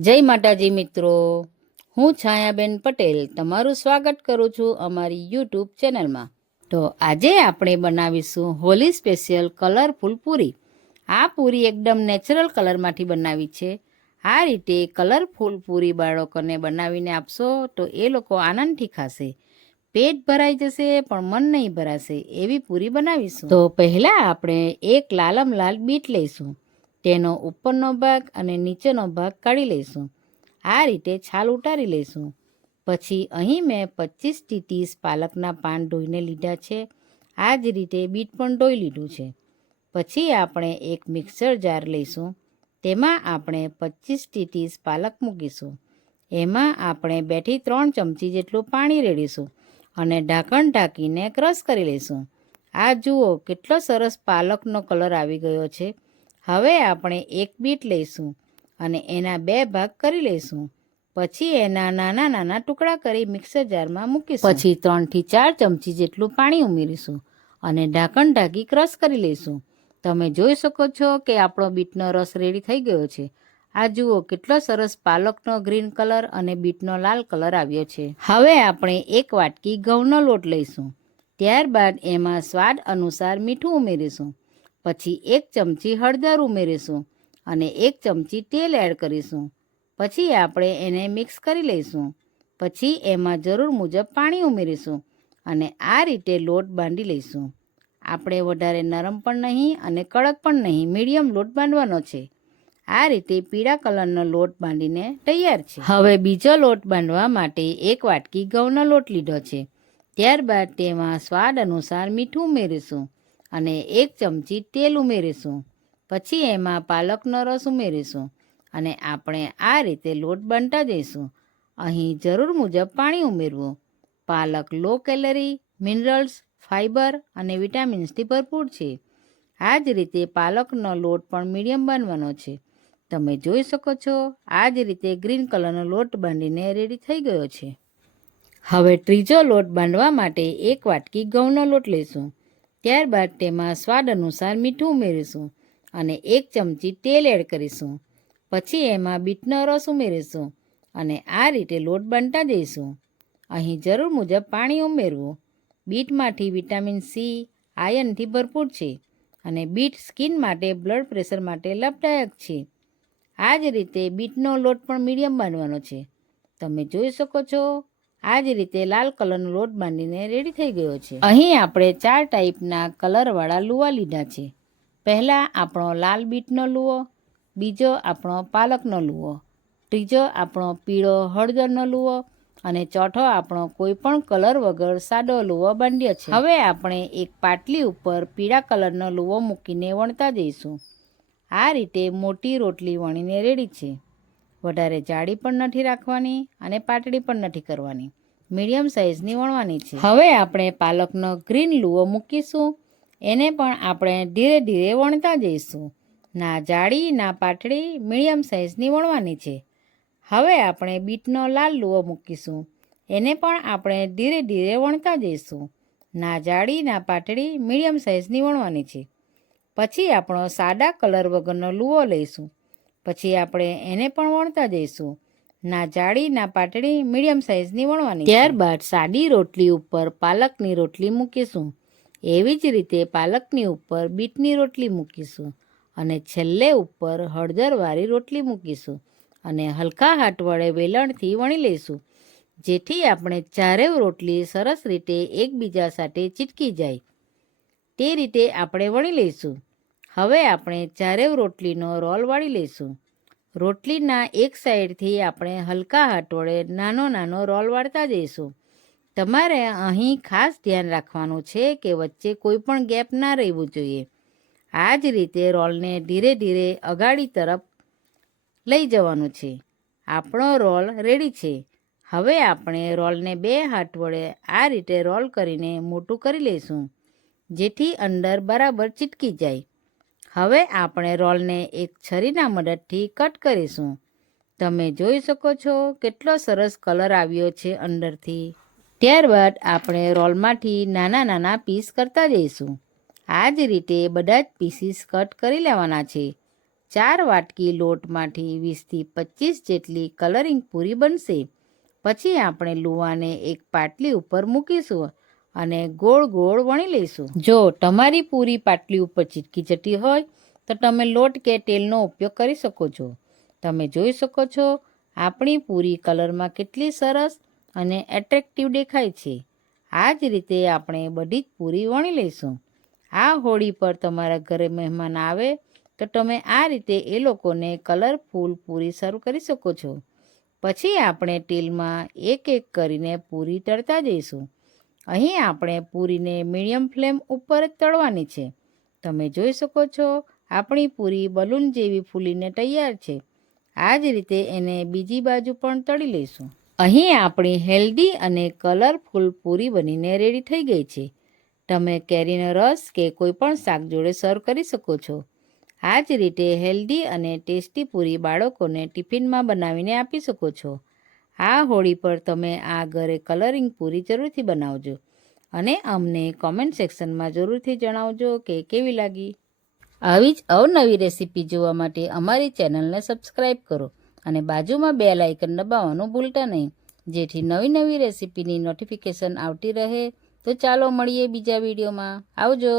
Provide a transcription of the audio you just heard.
જય માતાજી મિત્રો. હું છાયાબેન પટેલ તમારું સ્વાગત કરું છું અમારી યુટ્યુબ ચેનલમાં. તો આજે આપણે બનાવીશું હોલી સ્પેશિયલ કલરફુલ પૂરી. આ પૂરી એકદમ નેચરલ કલરમાંથી બનાવી છે. આ રીતે કલરફુલ પૂરી બાળકોને બનાવીને આપશો તો એ લોકો આનંદથી ખાશે. પેટ ભરાઈ જશે પણ મન નહીં ભરાશે એવી પૂરી બનાવીશું. તો પહેલાં આપણે એક લાલમ લાલ બીટ લઈશું. તેનો ઉપરનો ભાગ અને નીચેનો ભાગ કાઢી લઈશું. આ રીતે છાલ ઉતારી લઈશું. પછી અહીં મેં પચીસથી ત્રીસ પાલકના પાન ધોઈને લીધા છે. આ જ રીતે બીટ પણ ધોઈ લીધું છે. પછી આપણે એક મિક્સર જાર લઈશું. તેમાં આપણે પચીસથી ત્રીસ પાલક મૂકીશું. એમાં આપણે બેથી ત્રણ ચમચી જેટલું પાણી રેડીશું અને ઢાંકણ ઢાંકીને ક્રશ કરી લઈશું. આ જુઓ, કેટલો સરસ પાલકનો કલર આવી ગયો છે. હવે આપણે એક બીટ લઈશું અને એના બે ભાગ કરી લઈશું. પછી એના નાના નાના ટુકડા કરી મિક્સર જારમાં મૂકીશું. પછી ત્રણથી ચાર ચમચી જેટલું પાણી ઉમેરીશું અને ઢાંકણ ઢાંકી ક્રશ કરી લઈશું. તમે જોઈ શકો છો કે આપણો બીટનો રસ રેડી થઈ ગયો છે. આ જુઓ કેટલો સરસ પાલકનો ગ્રીન કલર અને બીટનો લાલ કલર આવ્યો છે. હવે આપણે એક વાટકી ઘઉંનો લોટ લઈશું. ત્યારબાદ એમાં સ્વાદ અનુસાર મીઠું ઉમેરીશું. પછી એક ચમચી હળદર ઉમેરીશું અને એક ચમચી તેલ એડ કરીશું. પછી આપણે એને મિક્સ કરી લઈશું. પછી એમાં જરૂર મુજબ પાણી ઉમેરીશું અને આ રીતે લોટ બાંધી લઈશું. આપણે વધારે નરમ પણ નહીં અને કડક પણ નહીં, મીડિયમ લોટ બાંધવાનો છે. આ રીતે પીળા કલરનો લોટ બાંધીને તૈયાર છે. હવે બીજો લોટ બાંધવા માટે એક વાટકી ઘઉંનો લોટ લીધો છે. ત્યારબાદ તેમાં સ્વાદ અનુસાર મીઠું ઉમેરીશું. અને એક ચમચી તેલ ઉમેરીશું. પછી એમાં પાલકનો રસ ઉમેરીશું અને આપણે આ રીતે લોટ બનતા જઈશું. અહીં જરૂર મુજબ પાણી ઉમેરવું. પાલક લો કેલરી, મિનરલ્સ ફાઇબર અને વિટામિન્સથી ભરપૂર છે. આ જ રીતે પાલકનો લોટ પણ મીડિયમ બનવાનો છે. તમે જોઈ શકો છો આ જ રીતે ગ્રીન કલરનો લોટ બાંધીને રેડી થઈ ગયો છે. હવે ત્રીજો લોટ બાંધવા માટે એક વાટકી ઘઉંનો લોટ લઈશું. ત્યારબાદ તેમાં સ્વાદ અનુસાર મીઠું ઉમેરીશું અને એક ચમચી તેલ એડ કરીશું. પછી એમાં બીટનો રસ ઉમેરીશું અને આ રીતે લોટ બનતા જઈશું. અહીં જરૂર મુજબ પાણી ઉમેરવું. બીટમાંથી વિટામિન સી, આયનથી ભરપૂર છે અને બીટ સ્કિન માટે બ્લડ પ્રેશર માટે લાભદાયક છે. આ જ રીતે બીટનો લોટ પણ મીડિયમ બાંધવાનો છે. તમે જોઈ શકો છો આ જ રીતે લાલ કલરનો લોટ બાંધીને રેડી થઈ ગયો છે. અહીં આપણે ચાર ટાઈપના કલરવાળા લુવા લીધા છે. પહેલાં આપણો લાલ બીટનો લુવો, બીજો આપણો પાલકનો લુવો, ત્રીજો આપણો પીળો હળદરનો લુવો અને ચોથો આપણો કોઈ પણ કલર વગર સાદો લુવો બાંધ્યો છે. હવે આપણે એક પાટલી ઉપર પીળા કલરનો લુવો મૂકીને વણતા જઈશું. આ રીતે મોટી રોટલી વણીને રેડી છે. વધારે જાડી પણ નથી રાખવાની અને પાતળી પણ નથી કરવાની. મીડિયમ સાઇઝની વણવાની છે. હવે આપણે પાલકનો ગ્રીન લુવો મૂકીશું. એને પણ આપણે ધીરે ધીરે વણતા જઈશું. ના જાડી, ના પાતળી, મીડિયમ સાઇઝની વણવાની છે. હવે આપણે બીટનો લાલ લૂવો મૂકીશું. એને પણ આપણે ધીરે ધીરે વણતા જઈશું. ના જાડી, ના પાતળી, મીડિયમ સાઇઝની વણવાની છે. પછી આપણો સાદા કલર વગરનો લુવો લઈશું. પછી આપણે એને પણ વણતા જઈશું. ના જાડી, ના પાતળી મીડિયમ સાઇઝની વણવાની ત્યારબાદ સાદી રોટલી ઉપર પાલકની રોટલી મૂકીશું. એવી જ રીતે પાલકની ઉપર બીટની રોટલી મૂકીશું અને છેલ્લે ઉપર હળદરવાળી રોટલી મૂકીશું અને હલકા હાથ વડે વેલણથી વણી લઈશું. જેથી આપણે ચારેવ રોટલી સરસ રીતે એકબીજા સાથે ચીટકી જાય. તે રીતે આપણે વણી લઈશું. હવે આપણે ચારેવ રોટલીનો રોલ વાળી લઈશું. રોટલીના એક સાઈડથી આપણે હલકા હાથ વડે નાનો નાનો રોલ વાળતા જઈશું. તમારે અહીં ખાસ ધ્યાન રાખવાનું છે કે વચ્ચે કોઈ પણ ગેપ ના રહેવું જોઈએ. આ જ રીતે રોલને ધીરે ધીરે અગાડી તરફ લઈ જવાનું છે. આપણો રોલ રેડી છે. હવે આપણે રોલને બે હાથ વડે આ રીતે રોલ કરીને મોટું કરી લઈશું, જેથી અંદર બરાબર ચીટકી જાય. હવે આપણે રોલને એક છરીના મદદથી કટ કરીશું. તમે જોઈ શકો છો કેટલો સરસ કલર આવ્યો છે અંદરથી. ત્યારબાદ આપણે રોલમાંથી નાના નાના પીસ કરતા જઈશું. આ જ રીતે બધા જ પીસીસ કટ કરી લેવાના છે. ચાર વાટકી લોટમાંથી વીસથી પચીસ જેટલી કલરિંગ પૂરી બનશે. પછી આપણે લુવાને એક પાટલી ઉપર મૂકીશું. અને ગોળ ગોળ વણી લઈશું. જો તમારી પૂરી પાટલી ઉપર ચીટકી જતી હોય, તો તમે લોટ કે તેલનો ઉપયોગ કરી શકો છો. તમે જોઈ શકો છો, આપણી પૂરી કલરમાં કેટલી સરસ અને એટ્રેક્ટિવ દેખાય છે. આ જ રીતે આપણે બધી જ પૂરી વણી લઈશું. આ હોળી પર તમારા ઘરે મહેમાન આવે, તો તમે આ રીતે એ લોકોને કલરફૂલ પૂરી સર્વ કરી શકો છો. પછી આપણે તેલમાં એક એક કરીને પૂરી તળતા જઈશું. અહીં આપણે પૂરીને મીડિયમ ફ્લેમ ઉપર જ તળવાની છે. તમે જોઈ શકો છો, આપણી પૂરી બલૂન જેવી ફૂલીને તૈયાર છે. આ જ રીતે એને બીજી બાજુ પણ તળી લઈશું. અહીં આપણી હેલ્ધી અને કલરફુલ પૂરી બનીને રેડી થઈ ગઈ છે. તમે કેરીનો રસ કે કોઈપણ શાક જોડે સર્વ કરી શકો છો. આ જ રીતે હેલ્ધી અને ટેસ્ટી પૂરી બાળકોને ટિફિનમાં બનાવીને આપી શકો છો. આ હોળી પર તમે આ ઘરે કલરિંગ પૂરી જરૂરથી બનાવજો અને અમને કોમેન્ટ સેક્શનમાં જરૂરથી જણાવજો કે કેવી લાગી. આવી જ અવનવી રેસીપી જોવા માટે અમારી ચેનલને સબસ્ક્રાઈબ કરો અને બાજુમાં બે લાઇકન દબાવવાનું ભૂલતા નહીં. જેથી નવી નવી રેસીપીની નોટિફિકેશન આવતી રહે. તો ચાલો મળીએ બીજા વિડીયોમાં આવજો.